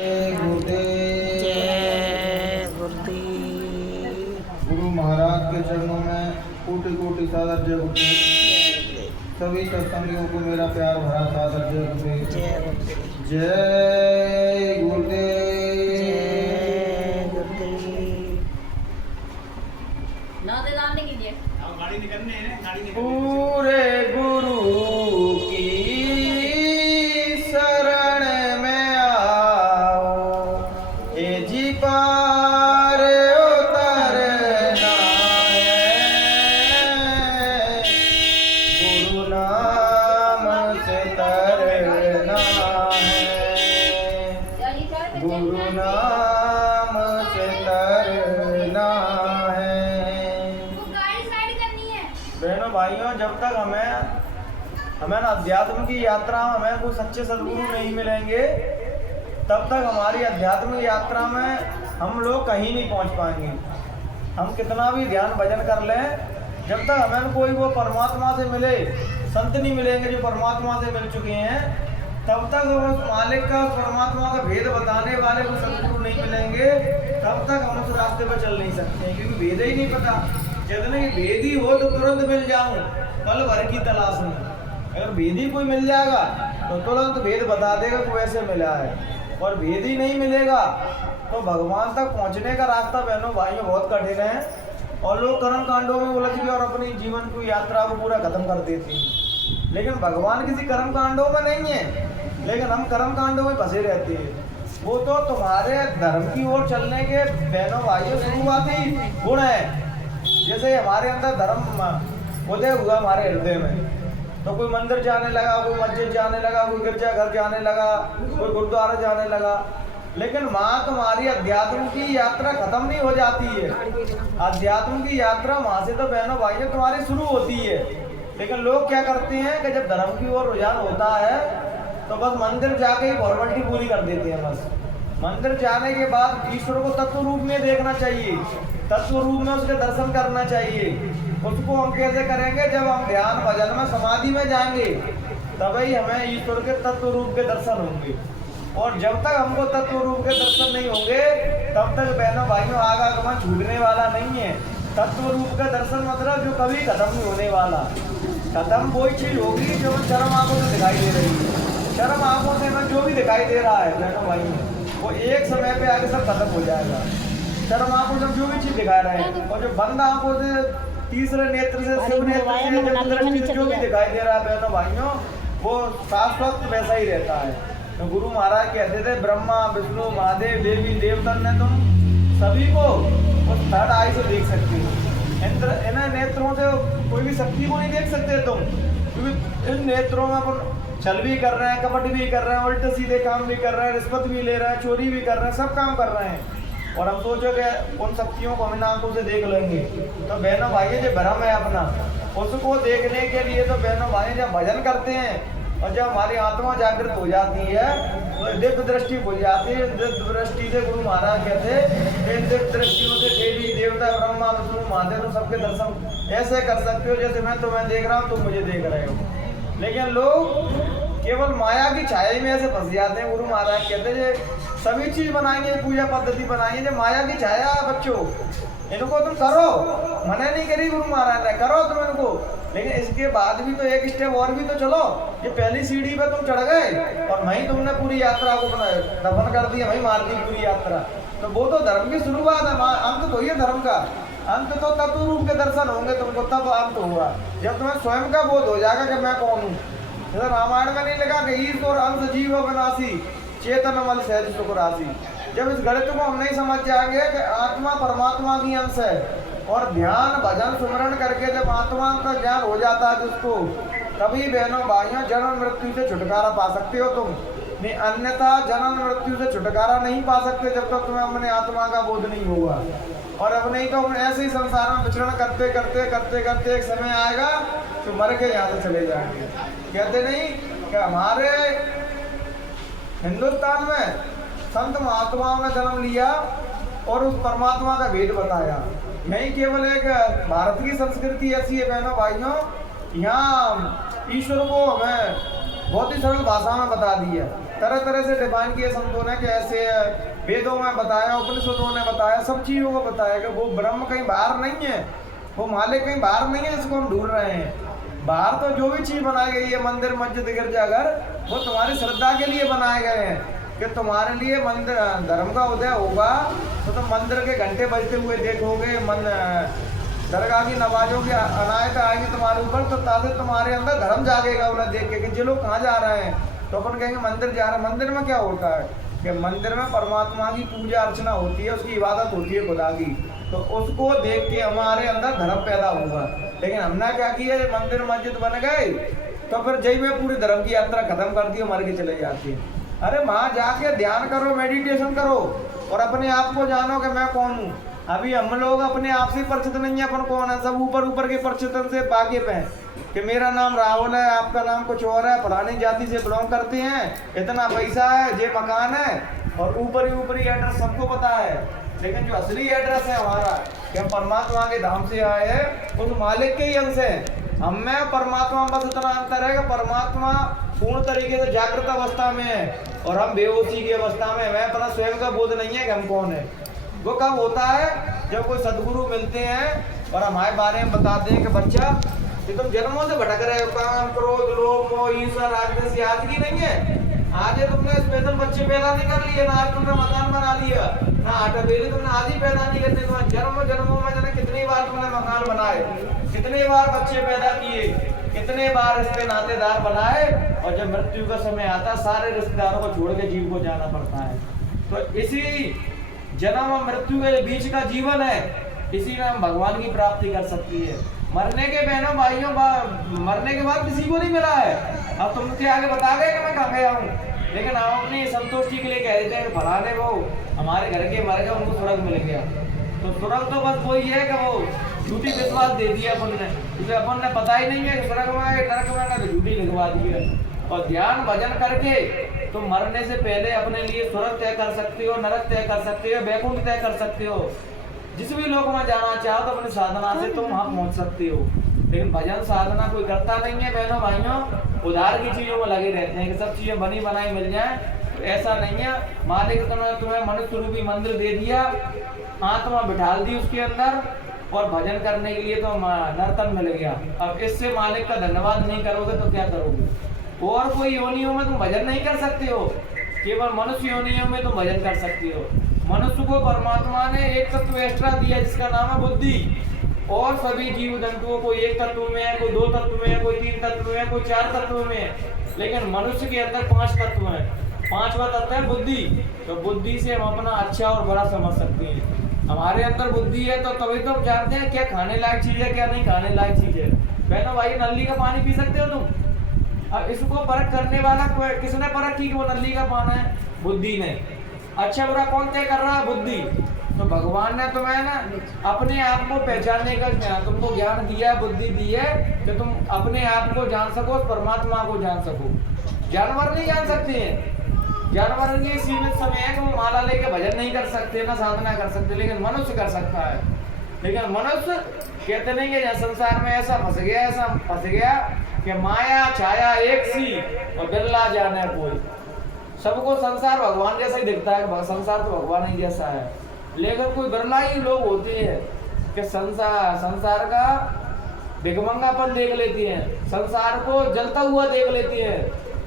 जय गुरुदेव। जय गुरुदेव। गुरु महाराज के चरणों में कोटि कोटि सादर जय गुरुदेव। सभी सत्संगियों को मेरा प्यार भरा सादर जय गुरुदेव। जय गुरुदेव। जय गुरुदेव। जय गुरुदेव। ना दे डालने के लिए गाड़ी निकलने हैं, गाड़ी निकलने पूरे गुरु की शरण में आओ, हे जी पार उतरना है, गुरु नाम से तरना है, गुरु नाम से तरना है। गाड़ी साइड करनी है। बहनों भाइयों, जब तक हमें ना अध्यात्म की यात्रा में हमें कोई सच्चे सदगुरु नहीं मिलेंगे, तब तक हमारी अध्यात्म यात्रा में हम लोग कहीं नहीं पहुंच पाएंगे। हम कितना भी ध्यान भजन कर लें, जब तक हमें कोई वो परमात्मा से मिले, संत नहीं मिलेंगे जो परमात्मा से मिल चुके हैं, तब तक उस मालिक का, परमात्मा का भेद बताने वाले को सदगुरु नहीं मिलेंगे, तब तक हम उस रास्ते पर चल नहीं सकते हैं, क्योंकि भेद ही नहीं पता। जितने भेद ही हो तो तुरंत मिल जाऊं, कल भर की तलाश में। अगर भेद ही कोई मिल जाएगा तो तुरंत भेद बता देगा कि वैसे मिला है, और भेद ही नहीं मिलेगा तो भगवान तक पहुंचने का रास्ता बहनों भाइयों बहुत कठिन है, और लोग कर्म कांडों में उलझ के और अपनी जीवन की यात्रा को पूरा खत्म कर देते हैं। लेकिन भगवान किसी कर्म कांडों में नहीं है, लेकिन हम कर्म कांडों में फंसे रहते हैं। वो तो तुम्हारे धर्म की ओर चलने के बहनों भाइयों शुरुआती गुण है। जैसे हमारे अंदर धर्म उदय हुआ हमारे हृदय में, तो कोई मंदिर जाने लगा, कोई मस्जिद जाने लगा, कोई गिरजा घर जाने लगा, कोई गुरुद्वारा जाने लगा। लेकिन माँ तुम्हारी अध्यात्म की यात्रा खत्म नहीं हो जाती है। अध्यात्म की यात्रा वहाँ से तो बहनों भाइयों तुम्हारी शुरू होती है। लेकिन लोग क्या करते हैं कि जब धर्म की ओर रुझान होता है तो बस मंदिर जाके ही फॉर्मेलिटी पूरी कर देते हैं। बस मंदिर जाने के बाद ईश्वर को तत्व रूप में देखना चाहिए, तत्व रूप में उसके दर्शन करना चाहिए। उसको हम कैसे करेंगे? जब हम ध्यान भजन में समाधि में जाएंगे, तभी हमें ईश्वर के तत्व रूप के दर्शन होंगे। और जब तक हमको तत्व रूप के दर्शन नहीं होंगे, तब तक बहनों भाइयों आगमन छूटने वाला नहीं है। तत्व रूप का दर्शन मतलब जो कभी खत्म नहीं होने वाला। खत्म वही चीज होगी जो चरम आंखों से दिखाई दे रही है। चरम आंखों से हमें जो भी दिखाई दे रहा है बहनों भाइयों, वो एक समय पे आगे सब खत्म हो जाएगा। चरम आंखों से जो भी चीज दिखा रहे हैं, और जो बंद आंखों से, तीसरे नेत्र से, शिव नेत्र से जो भी दिखाई दे रहा है बहनों भाइयों, वो शाश्वत वैसा ही रहता है। तो गुरु महाराज कहते थे, ब्रह्मा विष्णु महादेव देवी देवतन ने तुम सभी को उस थर्ड आई से देख सकते हो। इन नेत्रों से कोई भी शक्ति को नहीं देख सकते तुम, क्योंकि इन नेत्रों में अपन छल भी कर रहे हैं, कपट भी कर रहे हैं, उल्टे सीधे काम भी कर रहे हैं, रिश्वत भी ले रहे हैं, चोरी भी कर रहे हैं, सब काम कर रहे हैं। और हम सोचो कि उन शक्तियों को हम इन आंखों से देख लेंगे, तो बहनों भाई जो भ्रम है अपना, उसको देखने के लिए तो बहनों भाई जब भजन करते हैं और जब हमारी आत्मा जागृत हो जाती है तो दिव्य दृष्टि खुल जाती है। दिव्य दृष्टि से गुरु महाराज कहते हैं, दिव्य दृष्टियों से देवी देवता ब्रह्मा विष्णु महादेव सबके दर्शन ऐसे कर सकते हो जैसे मैं तुम्हें देख रहा हूँ, तुम मुझे देख रहे हो। लेकिन लोग केवल माया की छाया में ऐसे फंस जाते हैं। गुरु महाराज कहते हैं सभी चीज बनाएंगे, पूजा पद्धति बनाएंगे, जब माया की छाया बच्चों इनको तुम करो, मना नहीं करी गुरु महाराज ने, करो तुम इनको। लेकिन इसके बाद भी तो एक स्टेप और भी तो चलो। ये पहली सीढ़ी पे तुम चढ़ गए और वहीं तुमने पूरी यात्रा को दफन कर दिया, वहीं मार दी पूरी यात्रा। तो वो तो धर्म की शुरुआत है, अंत तो ये धर्म का अंत तो तत्व रूप के दर्शन होंगे तुमको, तब अंत होगा जब तुम्हें स्वयं का बोध हो जाएगा कि मैं कौन हूँ। जैसे रामायण में नहीं लिखा कि ईश्वर अंश जीव विनाशी चेतन मल सहज सुख राशि। जब इस गणित को हम नहीं समझ जाएंगे कि आत्मा परमात्मा की अंश है, और ध्यान भजन सुमरण करके जब आत्मा का ज्ञान हो जाता है जिसको, तभी बहनों भाइयों जन्म मृत्यु से छुटकारा पा सकते हो तुम। नहीं, अन्यथा जन्म मृत्यु से छुटकारा नहीं पा सकते जब तक तुम्हें अपने आत्मा का बोध नहीं होगा। और अब नहीं तो हम ऐसे ही संसार में विचरण करते करते करते करते एक समय आएगा तो मर के यहाँ से चले जाएंगे। कहते नहीं कि हमारे हिंदुस्तान में संत महात्माओं ने जन्म लिया और उस परमात्मा का भेद बताया। यही केवल एक भारत की संस्कृति ऐसी है बहनों भाइयों, यहाँ ईश्वर को हमें बहुत ही सरल भाषा में बता दिया। तरह तरह से डिफाइन किया संतों ने कि ऐसे है, वेदों में बताया, उपनिषदों ने बताया, सब चीज़ों को बताया कि वो ब्रह्म कहीं बाहर नहीं है, वो मालिक कहीं बाहर नहीं है जिसको हम ढूंढ रहे हैं। बाहर तो जो भी चीज़ बनाई गई है, मंदिर मस्जिद गिरजाघर, वो तुम्हारी श्रद्धा के लिए बनाए गए हैं कि तुम्हारे लिए मंदिर धर्म का उदय होगा तो तुम मंदिर के घंटे बजते हुए देखोगे, दरगाह की नमाजों की अनायत आएगी तुम्हारे ऊपर, तो ताकि तुम्हारे अंदर धर्म जागेगा उन्हें देख के कि जो लोग कहाँ जा रहे हैं, तो अपन कहेंगे मंदिर जा रहे हैं। मंदिर में क्या होता है कि मंदिर में परमात्मा की पूजा अर्चना होती है, उसकी इबादत होती है खुदा की, तो उसको देख के हमारे अंदर धर्म पैदा होगा। लेकिन हमने क्या किया, मंदिर मस्जिद बन गए तो फिर जय में पूरी धर्म की यात्रा खत्म कर दी, मर के चले जाती है। अरे वहाँ जाके ध्यान करो, मेडिटेशन करो और अपने आप को जानो कि मैं कौन हूँ। अभी हम लोग अपने आप से परिचित नहीं है, अपन कौन है, सब ऊपर ऊपर के परिचितन से वाकिफ हैं कि मेरा नाम राहुल है, आपका नाम कुछ और है, फलानी जाति से बिलोंग करते हैं, इतना पैसा है, ये मकान है, और ऊपरी एड्रेस सबको पता है। लेकिन जो असली एड्रेस है हमारा कि हम परमात्मा के धाम से आए हैं, उस मालिक के ही अंश हैं। हम में परमात्मा बस इतना अंतर है कि परमात्मा पूर्ण तरीके से जागृत अवस्था में है और हम बेहोशी की अवस्था में। हमें अपना स्वयं का बोध नहीं है कि हम कौन है। वो कब होता है, जब कोई सदगुरु मिलते हैं और हमारे बारे में बताते हैं कि बच्चा ये तुम जन्मों से भटक रहे हो, काम क्रोध लोभ मोह ईर्ष्या राग द्वेष याद की नहीं है। आज ये तुमने स्पेशल बच्चे पैदा नहीं कर लिए, ना आज तुमने मकान बना लिया, ना हटबेली तुमने आज ही पैदा नहीं करते, तो जन्मों में जाने कितनी बार तुमने मकान बनाए, कितनी बार बच्चे पैदा किए, कितने बार रिश्ते नातेदार बनाए, और जब मृत्यु का समय आता सारे रिश्तेदारों को छोड़ के जीव को जाना पड़ता है। तो इसी जन्म और मृत्यु के बीच का जीवन है, इसी में हम भगवान की प्राप्ति कर सकती है। मरने के बहनों भाइयों मरने के बाद किसी को नहीं मिला है। अब तुमसे आगे बता गए कि मैं कहाँ गया हूँ, लेकिन हम अपनी संतुष्टि के लिए कह देते हैं कि फलाने वो हमारे घर के मर गए, उनको स्वर्ग मिल गया। तो स्वर्ग तो बस वही है कि वो झूठी विश्वास दे दिया अपन ने, क्योंकि अपन ने पता ही नहीं है कि स्वर्ग में है नरक में, तो झूठी लिखवा दी है। और ध्यान भजन करके तुम मरने से पहले अपने लिए स्वर्ग तय कर सकते हो, नरक तय कर सकते हो, बैकुंठ तय कर सकते हो। जिस भी लोक में जाना चाहो तो अपनी साधना से तुम वहाँ पहुँच सकते हो। लेकिन भजन साधना कोई करता नहीं है बहनों भाइयों, उधार की चीजों में लगे रहते हैं कि सब चीजें बनी बनाई मिल जाए। तो ऐसा नहीं है। मालिक ने तुम्हें मनुष्य रूपी मंदिर दे दिया, आत्मा बिठा दी उसके अंदर, और भजन करने के लिए तो नर्तन मिल गया। अब इससे मालिक का धन्यवाद नहीं करोगे तो क्या करोगे। और कोई योनियों में तुम भजन नहीं कर सकते हो, केवल मनुष्य योनियों में तुम भजन कर सकते हो। मनुष्य को परमात्मा ने एक तत्व एक्स्ट्रा दिया जिसका नाम है बुद्धि, और सभी जीव जंतुओं को एक तत्व में है, कोई 2 तत्व में है, कोई 3 तत्व में है, कोई 4 तत्व में है। लेकिन मनुष्य के अंदर 5 तत्व है। 5वां तत्व है बुद्धि। तो बुद्धि से हम अपना अच्छा और बड़ा समझ सकते हैं। हमारे अंदर बुद्धि है तो तभी तो हम जानते हैं क्या खाने लायक चीज है, क्या नहीं खाने लायक चीज है। बहनों भाई, नली का पानी पी सकते हो तुम? अब इसको परख करने वाला किसने परख की कि वो नली का पाना है? बुद्धि ने। अच्छा बुरा कौन तय कर रहा है? बुद्धि। तो भगवान ने तुम्हें ना अपने आप को पहचानने का तुमको ज्ञान दिया, बुद्धि दी है कि तुम अपने आप को जान सको, परमात्मा को जान सको। जानवर नहीं जान सकते हैं। जानवर के सीमित समय है कि वो माला लेके भजन नहीं कर सकते, ना साधना कर सकते, लेकिन मनुष्य कर सकता है। लेकिन मनुष्य कहते नहीं कि संसार में ऐसा फंस गया कि माया छाया एक सी और बिरला जाने कोई। सबको संसार भगवान जैसा ही दिखता है, संसार तो भगवान ही जैसा है। लेकिन कोई बिरला ही लोग होते हैं कि संसार का भिखमंगापन देख लेती हैं, संसार को जलता हुआ देख लेती हैं,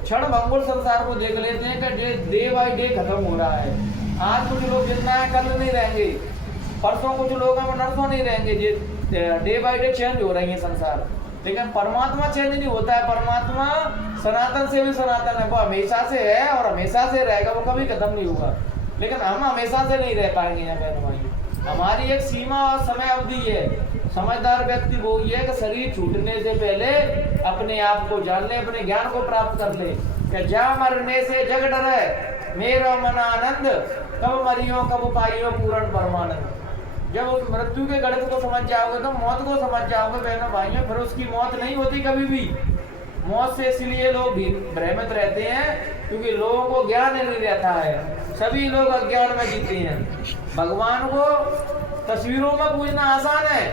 क्षण भंगुर संसार को देख लेते हैं कि डे बाय डे खत्म हो रहा है। आज कुछ लोग जिंदा है, कल नहीं रहेंगे, परसों कुछ लोग हैं नरसों नहीं रहेंगे। डे बाय डे चेंज हो रही है संसार। लेकिन परमात्मा चेंज नहीं होता है। परमात्मा सनातन से भी सनातन है, वो हमेशा से है और हमेशा से रहेगा, वो कभी खत्म नहीं होगा। लेकिन हम हमेशा से नहीं रह पाएंगे यहाँ पे। हमारी एक सीमा और समय अवधि है। समझदार व्यक्ति वो ये है कि शरीर छूटने से पहले अपने आप को जान ले, अपने ज्ञान को प्राप्त कर ले कि जा मरने से जग डरे मेरा मन आनंद, कब मरियो कब पाइयो पूर्ण परमानंद। जब उस मृत्यु के गणित को समझ जाओगे तो मौत को समझ जाओगे बहनों भाइयों, फिर उसकी मौत नहीं होती कभी भी। मौत से इसलिए लोग भ्रमित रहते हैं क्योंकि लोगों को ज्ञान नहीं रहता है। सभी लोग अज्ञान में जीते हैं। भगवान को तस्वीरों में पूजना आसान है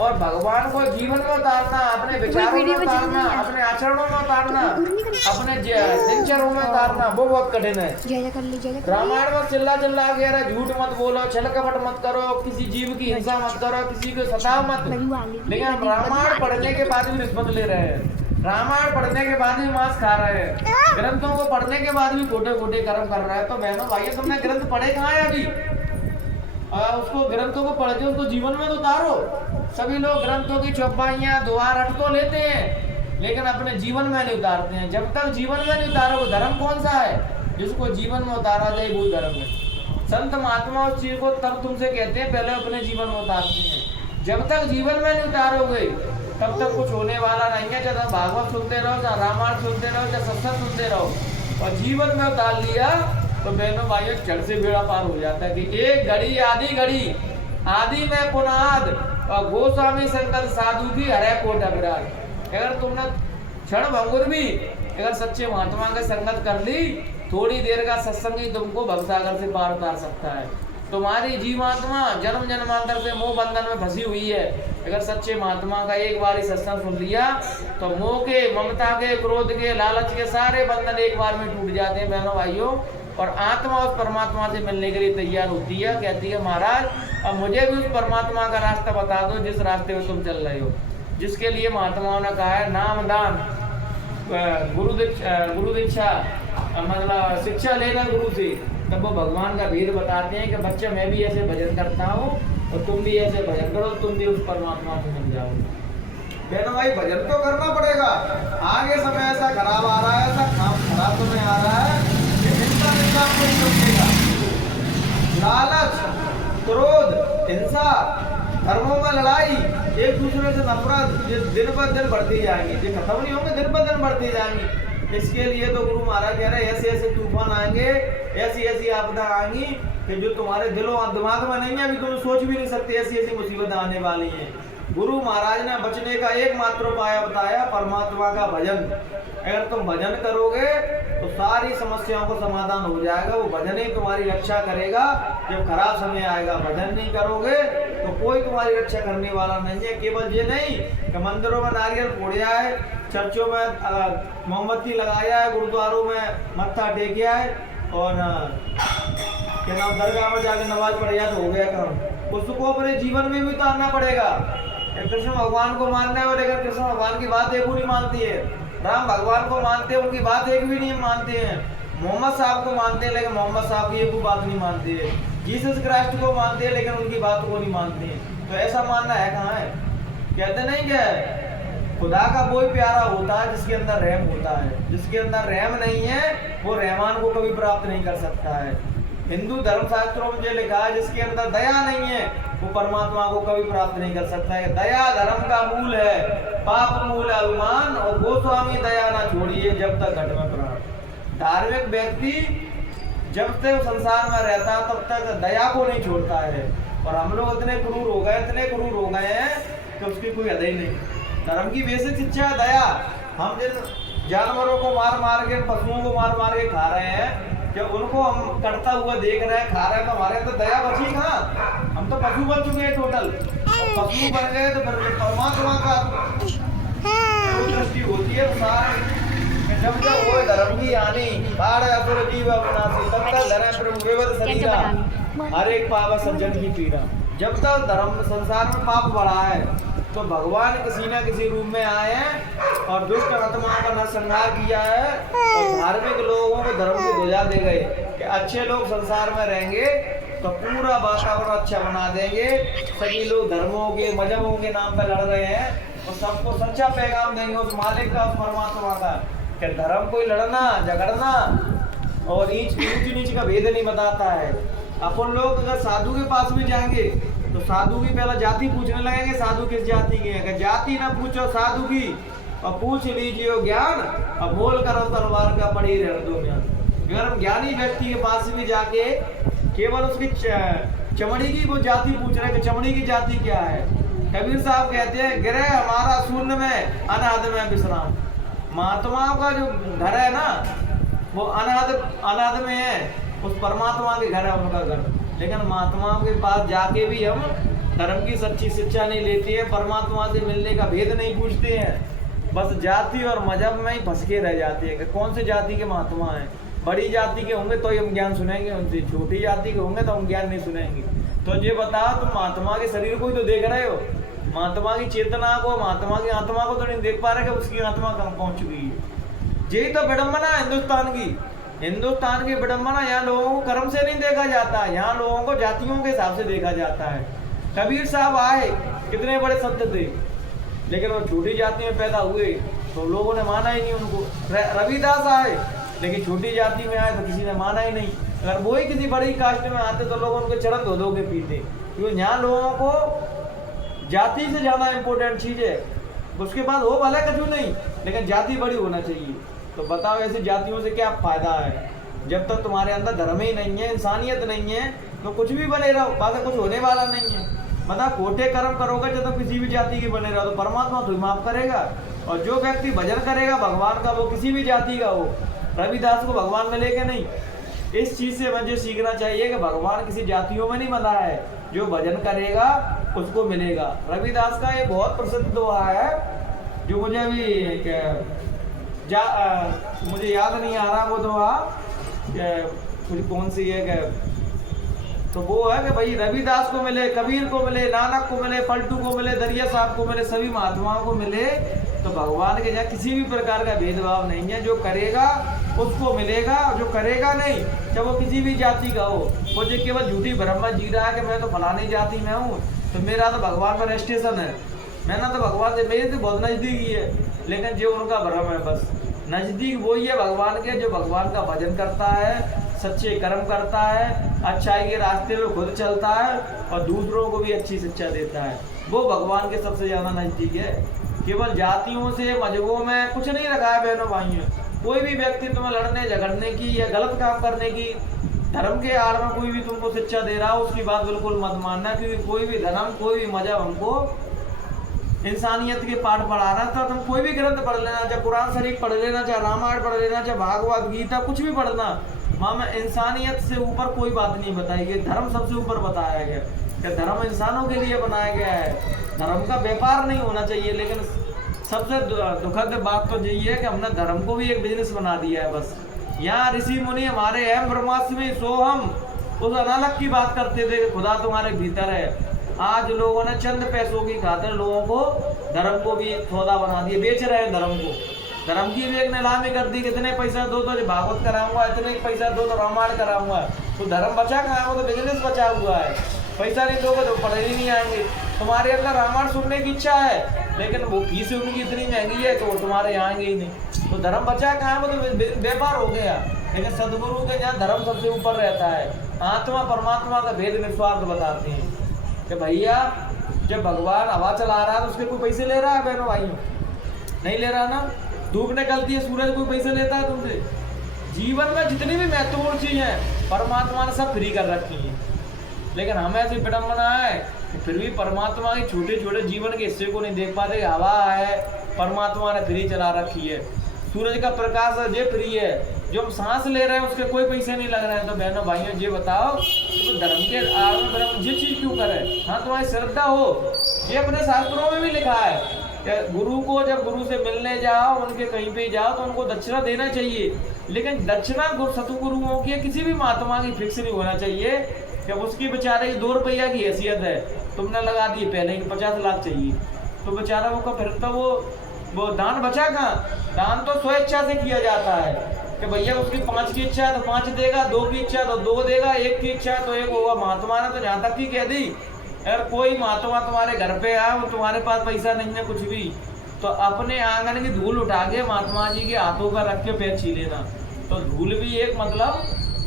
और भगवान को जीवन में उतारना, अपने विचारों में उतारना, अपने आचरणों में उतारना, अपने दिनचर्या में उतारना, वो बहुत कठिन है। रामायण में चिल्ला चिल्ला के अरे झूठ मत बोलो, छल कपट मत करो, किसी जीव की हिंसा मत करो, किसी को सताओ मत। लेकिन हम रामायण पढ़ने के बाद भी रिश्वत ले रहे हैं, रामायण पढ़ने के बाद भी मांस खा रहे हैं, ग्रंथों को पढ़ने के बाद भी खोटे खोटे कर्म कर रहे हैं। तो बहनों भाइयों, तुमने ग्रंथ पढ़े कहाँ है अभी? उसको ग्रंथों को पढ़ के उसको जीवन में तो उतारो। सभी लोग ग्रंथों की चौपाइयाँ दुआ रट तो लेते हैं, लेकिन अपने जीवन में नहीं उतारते हैं। जब तक जीवन में नहीं उतारो, वो धर्म कौन सा है? जिसको जीवन में उतारा जाए वो धर्म है। संत महात्मा उस चीज को तब तुमसे कहते हैं, पहले अपने जीवन में उतारते हैं। जब तक जीवन में नहीं उतारोगे तब तक कुछ होने वाला नहीं है। चाहे भागवत सुनते रहो, चाहे रामायण सुनते रहो, चाहे सत्संग सुनते रहो, और जीवन में उतार लिया तो बहनों भाइयों चढ़ से बेड़ा पार हो जाता है कि एक घड़ी आदि में पुनाद और गोस्वामी शंकर साधु की हरे कोट अभिराज। अगर तुमने क्षण भंगुर भी अगर सच्चे महात्मा की संगत कर ली, थोड़ी देर का सत्संग ही तुमको भवसागर से पार उतार सकता है। तुम्हारी जीवात्मा जन्म जन्मांतर से मोह बंधन में फंसी हुई है। अगर सच्चे महात्मा का एक बार ही सत्संग सुन लिया तो मोह के, ममता के, क्रोध के, लालच के सारे बंधन एक बार में टूट जाते हैं बहनों भाइयों। और आत्मा उस परमात्मा से मिलने के लिए तैयार होती है, कहती है महाराज अब मुझे भी उस परमात्मा का रास्ता बता दो जिस रास्ते में तुम चल रहे हो। जिसके लिए महात्माओं ने कहा है नाम दान, गुरु दीक्षा, मतलब शिक्षा लेना गुरु से। तब वो भगवान का भेद बताते हैं कि बच्चे मैं भी ऐसे भजन करता हूँ और तुम भी ऐसे भजन करो, तुम भी उस परमात्मा से मिल जाओगे। बहनों भाई, भजन तो करना पड़ेगा। आगे समय ऐसा खराब आ रहा है, ऐसा खराब समय आ रहा है कि हिंसा को नहीं समझेगा। लालच, क्रोध, हिंसा, धर्मों में लड़ाई, एक दूसरे से नफरत दिन पर दिन बढ़ती जाएंगी, ये खत्म नहीं होंगे, दिन पर दिन बढ़ती जाएंगी। इसके लिए तो गुरु महाराज कह रहे हैं ऐसे ऐसे तूफान आएंगे, ऐसी ऐसी आपदा आएंगी कि जो तुम्हारे दिलों और दिमाग में नहीं है, अभी तुम सोच भी नहीं सकते, ऐसी ऐसी मुसीबतें आने वाली हैं। गुरु महाराज ने बचने का एकमात्र उपाय बताया, परमात्मा का भजन। अगर तुम भजन करोगे तो सारी समस्याओं को समाधान हो जाएगा। वो भजन ही तुम्हारी रक्षा करेगा जब खराब समय आएगा। भजन नहीं करोगे तो कोई तुम्हारी रक्षा करने वाला नहीं है। केवल ये नहीं कि मंदिरों में नारियल फोड़िया है, चर्चों में मोमबत्ती लगाया है, गुरुद्वारों में मत्था टेकिया है और क्या नाम दरगाह में जाकर नमाज पढ़िया तो हो गया काम। उसको अपने जीवन में भी उतारना पड़ेगा। कृष्ण भगवान को मानना है, लेकिन कृष्ण भगवान की बात एक भी नहीं मानती है। राम भगवान को मानते हैं, उनकी बात एक भी नहीं मानते हैं। मोहम्मद साहब को मानते हैं, लेकिन मोहम्मद साहब की एक भी बात नहीं मानते हैं। जीसस क्राइस्ट को मानते हैं, लेकिन उनकी बात को नहीं मानते हैं। तो ऐसा मानना है कहाँ है? कहते नहीं क्या खुदा का वही प्यारा होता है जिसके अंदर रहम होता है। जिसके अंदर रहम नहीं है वो रहमान को कभी प्राप्त नहीं कर सकता है। हिंदू धर्म शास्त्रों में जो लिखा है जिसके अंदर दया नहीं है वो परमात्मा को कभी प्राप्त नहीं कर सकता है। दया धर्म का मूल है, पाप मूल अभिमान, और गोस्वामी दया ना छोड़िए जब तक घट में प्राण। धार्मिक व्यक्ति जब तक संसार में रहता है तब तक दया को नहीं छोड़ता है। और हम लोग इतने क्रूर हो गए हैं कि उसकी कोई हद ही नहीं। धर्म की बेसिक शिक्षा है दया। हम जिन जानवरों को मार के, पशुओं को मार के खा रहे हैं, जब उनको हम करता हुआ देख रहे हैं, खा रहे हैं, तो हमारे तो दया बची कहाँ? हम तो पशु बन चुके हैं टोटल। और पशु बन गए तो फिर परमात्मा का दृष्टि होती है जब वो धर्म की हानि बाढ़ असुर जीव अविनाशी, तब तक धर्म प्रभु विवद शरीरा हर एक पाप सज्जन की पीड़ा। जब तक धर्म संसार में पाप बढ़ा है तो भगवान किसी न किसी रूप में आए हैं और दुष्ट आत्माओं का नरसंहार किया है और धार्मिक लोगों को धर्म को ध्वजा दे गए कि अच्छे लोग संसार में रहेंगे तो पूरा वातावरण अच्छा बना देंगे। सभी लोग धर्मों के, मजहबों के नाम पर लड़ रहे हैं और सबको सच्चा पैगाम देंगे उस मालिक का, उस परमात्मा का, कि धर्म कोई लड़ना झगड़ना और ऊंच नीच का भेद नहीं बताता है। अपन लोग अगर साधु के पास भी जाएंगे तो साधु की पहला जाति पूछने लगेंगे, साधु किस जाति के हैं? जाति ना पूछो साधु की, और पूछ लीजिए ज्ञान, और बोल करो तलवार का पड़ी रह दो ज्ञान। अगर हम ज्ञानी व्यक्ति के पास भी जाके केवल उसकी चमड़ी की वो जाति पूछ रहे हैं कि चमड़ी की जाति क्या है। कबीर साहब कहते हैं गिरे हमारा शून्य में अनाद में विश्राम। महात्माओं का जो घर है ना वो अनाद में है, उस परमात्मा के घर है उनका घर। लेकिन महात्माओं के पास जाके भी हम धर्म की सच्ची शिक्षा नहीं लेते हैं, परमात्मा से मिलने का भेद नहीं पूछते हैं, बस जाति और मजहब में ही फंस के रह जाते हैं कि कौन से जाति के महात्मा हैं। बड़ी जाति के होंगे तो ही हम ज्ञान सुनेंगे उनसे, छोटी जाति के होंगे तो हम ज्ञान नहीं सुनेंगे। तो ये बताओ, तुम महात्मा के शरीर को ही तो देख रहे हो, महात्मा की चेतना को, महात्मा की आत्मा को तो नहीं देख पा रहे कि उसकी आत्मा कहाँ पहुंच चुकी है। यही तो विडम्बना है हिंदुस्तान की। हिंदुस्तान की विडम्बना, यहाँ लोगों को कर्म से नहीं देखा जाता, यहाँ लोगों को जातियों के हिसाब से देखा जाता है। कबीर साहब आए, कितने बड़े संत थे, लेकिन वो छोटी जाति में पैदा हुए तो लोगों ने माना ही नहीं उनको। रविदास आए, लेकिन छोटी जाति में आए तो किसी ने माना ही नहीं। अगर वो ही किसी बड़ी कास्ट में आते तो लोग उनके चरण धो धो के पीते, क्योंकि यहाँ लोगों को जाति से ज़्यादा इम्पोर्टेंट चीज़ है। उसके बाद हो भला कछु नहीं, लेकिन जाति बड़ी होना चाहिए। तो बताओ ऐसी जातियों से क्या फायदा है? जब तक तुम्हारे अंदर धर्म ही नहीं है, इंसानियत नहीं है, तो कुछ भी बने रहो, बात कुछ होने वाला नहीं है। मतलब खोटे कर्म करोगे जब तक किसी भी जाति के बने रहो तो परमात्मा तुम्हें माफ करेगा। और जो व्यक्ति भजन करेगा भगवान का, वो किसी भी जाति का हो, रविदास को भगवान मिलेगा नहीं। इस चीज़ से मुझे सीखना चाहिए कि भगवान किसी जातियों में नहीं बना है, जो भजन करेगा उसको मिलेगा। रविदास का ये बहुत प्रसिद्ध दोहा है, जो मुझे अभी मुझे याद नहीं आ रहा वो दोहा कुछ कौन सी है कि, तो वो है कि भाई रविदास को मिले, कबीर को मिले, नानक को मिले, पलटू को मिले, दरिया साहब को मिले, सभी महात्माओं को मिले, तो भगवान के यहाँ किसी भी प्रकार का भेदभाव नहीं है। जो करेगा उसको मिलेगा, जो करेगा नहीं, चाहे वो किसी भी जाति का हो। वो जो केवल झूठी भ्रम में जी रहा है कि मैं तो फलानी जाति में हूँ तो मेरा तो भगवान पर स्टेशन है, मैं ना तो भगवान से, मेरे तो बहुत नज़दीक ही है, लेकिन जो उनका भ्रम है, बस नज़दीक वही है भगवान के जो भगवान का भजन करता है, सच्चे कर्म करता है, अच्छाई के रास्ते में खुद चलता है और दूसरों को भी अच्छी शिक्षा देता है, वो भगवान के सबसे ज़्यादा नज़दीक है। केवल जातियों से, मजहबों में कुछ नहीं रखा है बहनों भाइयों। कोई भी व्यक्ति तुम्हें लड़ने झगड़ने की या गलत काम करने की, धर्म के आड़ में कोई भी तुमको शिक्षा दे रहा हो, उसकी बात बिल्कुल मत मानना, क्योंकि कोई भी धर्म, कोई भी मजहब हमको इंसानियत के पाठ पढ़ा रहा था। तुम कोई भी ग्रंथ पढ़ लेना, चाहे कुरान शरीफ पढ़ लेना, चाहे रामायण पढ़ लेना, चाहे भागवत गीता, कुछ भी पढ़ना, वहाँ में इंसानियत से ऊपर कोई बात नहीं बताई गई। धर्म सबसे ऊपर बताया गया कि धर्म इंसानों के लिए बनाया गया है, धर्म का व्यापार नहीं होना चाहिए। लेकिन सबसे दुखद बात तो यही है कि हमने धर्म को भी एक बिजनेस बना दिया है। बस यहाँ ऋषि मुनि हमारे हैं, ब्रह्मास्मि सोहम, उस अनालक की बात करते थे कि खुदा तुम्हारे भीतर है। आज लोगों ने चंद पैसों की खातिर लोगों को, धर्म को भी सौदा बना दिया, बेच रहे हैं धर्म को। धर्म की भी एक नीलामी कर दी, कितने पैसा दो तो भागवत कराऊंगा, इतने पैसा दो तो रामायण कराऊंगा। तो धर्म बचा कहाँ है? वो तो बिजनेस बचा हुआ है। पैसा नहीं दोगे तो पढ़े ही नहीं आएंगे। तुम्हारे अंदर रामायण सुनने की इच्छा है, लेकिन वो फीस उनकी इतनी महंगी है तो वो तुम्हारे यहाँ आएंगे ही नहीं। तो धर्म बचा कहाँ है? वो तो व्यापार हो गया। लेकिन सदगुरु के यहाँ धर्म सबसे ऊपर रहता है। आत्मा परमात्मा का भेद निस्वार्थ बताते हैं कि भैया जब भगवान हवा चला रहा है तो उसके कोई पैसे ले रहा है बहनों भाइयों? नहीं ले रहा ना। धूप निकलती है, सूरज कोई पैसे लेता है तुमसे? जीवन में जितनी भी महत्वपूर्ण चीज़ है परमात्मा ने सब फ्री कर रखी है। लेकिन हमें ऐसी विडम्बना है कि फिर भी परमात्मा के छोटे छोटे जीवन के हिस्से को नहीं देख पाते। हवा है, परमात्मा ने फ्री चला रखी है। सूरज का प्रकाश है, ये फ्री है। जो हम सांस ले रहे हैं उसके कोई पैसे नहीं लग रहे हैं। तो बहनों भाइयों ये बताओ तो धर्म के आड़ में ये चीज़ क्यों करें? हाँ, तुम्हारी श्रद्धा हो, ये अपने शास्त्रों में भी लिखा है कि गुरु को जब गुरु से मिलने जाओ, उनके कहीं पे जाओ तो उनको दक्षिणा देना चाहिए। लेकिन दक्षिणा सतगुरुओं की, किसी भी महात्मा की फिक्स नहीं होना चाहिए कि उसकी बेचारे की 2 रुपया की हैसियत है, तुमने लगा दी पहले ही 50 लाख चाहिए, तो बेचारा वो फिर तो वो दान बचा कहाँ? दान तो स्वेच्छा से किया जाता है कि भैया उसकी 5 की इच्छा है तो 5 देगा, 2 की इच्छा है तो 2 देगा, 1 की इच्छा है तो 1 होगा। महात्मा ने तो जहाँ तक की कह दी, अगर कोई महात्मा तुम्हारे घर पे आए, वो तुम्हारे पास पैसा नहीं है कुछ भी, तो अपने आंगन की धूल उठा के महात्मा जी के हाथों का रख के पैर छी लेना। तो धूल भी एक मतलब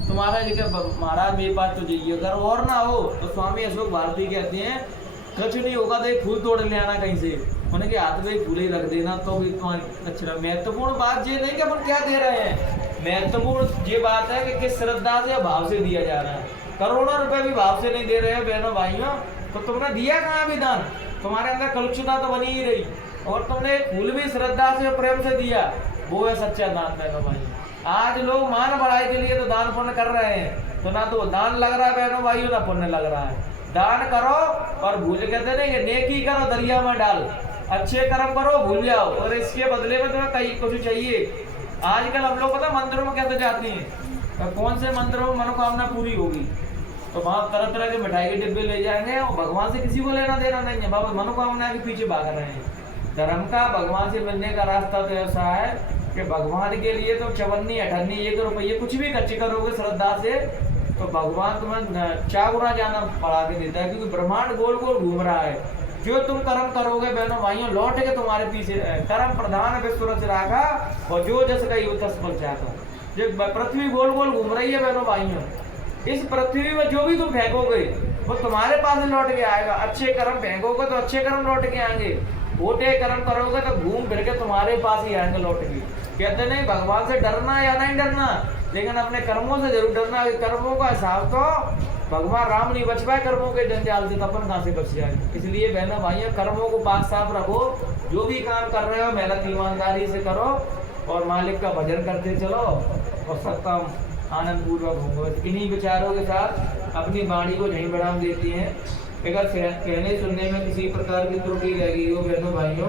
तुम्हारा जगह, महाराज मेरे पास तो चाहिए, अगर और ना हो तो स्वामी अशोक भारती कहते हैं कुछ नहीं होगा तो एक फूल तोड़ ले आना कहीं से, उनके हाथ में एक फूल ही रख देना, तो भी तुम्हारी अच्छा। महत्वपूर्ण बात ये नहीं कि अपन क्या दे रहे हैं, महत्वपूर्ण ये बात है कि किस श्रद्धा से या भाव से दिया जा रहा है। करोड़ों रुपए भी भाव से नहीं दे रहे हैं बहनों भाइयों, तो तुमने दिया कहाँ भी दान? तुम्हारे अंदर कलुषता तो बनी ही रही, और तुमने फूल भी श्रद्धा से प्रेम से दिया, वो है सच्चा दान बहनों भाइयों। आज लोग मान बढ़ाई के लिए तो दान पुण्य कर रहे हैं, तो ना तो दान लग रहा है बहनों भाइयों, ना पुण्य लग रहा है। दान करो और भूल कहते नहीं कि नेकी करो दरिया में डाल, अच्छे कर्म करो भूल जाओ और इसके बदले में तुम्हें कहीं कुछ चाहिए। आजकल हम लोग पता मंदिरों में कहते जाते हैं कौन से मंदिरों में मनोकामना पूरी होगी, तो वहां तरह तरह के मिठाई के डिब्बे ले जाएंगे और भगवान से किसी को लेना देना नहीं है, बाबा मनोकामना के पीछे भाग रहे हैं। धर्म का भगवान से मिलने का रास्ता तो ऐसा है कि भगवान के लिए तो 54 58 1 रुपये कुछ भी खर्च करोगे श्रद्धा से तो भगवान तुम्हें चागुना जाना पड़ा के देता है, क्योंकि ब्रह्मांड गोल गोल घूम रहा है। जो तुम कर्म करोगे बहनों भाइयों लौट के तुम्हारे पीछे कर्म प्रधान विश्व रच राखा और जो जस गई वो तस फल चाखा। जो पृथ्वी गोल गोल घूम रही है बहनों भाइयों, इस पृथ्वी में जो भी तुम फेंकोगे वो तुम्हारे पास लौट के आएगा। अच्छे कर्म फेंकोगे तो अच्छे कर्म लौट के आएंगे, खोटे कर्म करोगे तो घूम फिर के तुम्हारे पास ही आएंगे लौट के। कहते नहीं भगवान से डरना या नहीं डरना, लेकिन अपने कर्मों से जरूर डरना। कर्मों का हिसाब तो भगवान राम नहीं बच पाए कर्मों के जंजाल से, तो अपन कहाँ से बच जाए। इसलिए बहनों भाइयों कर्मों को पाक साफ रखो, जो भी काम कर रहे हो मेहनत ईमानदारी से करो और मालिक का भजन करते चलो और सबका आनंद पूर्वक होंगे। इन्हीं विचारों के साथ अपनी वाणी को यहीं बढ़ाम देती हैं। अगर कहने सुनने में किसी प्रकार की त्रुटि रह गई हो बहनों भाइयों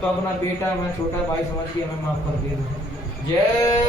तो अपना बेटा मैं छोटा भाई समझ के हमें माफ कर देना। जय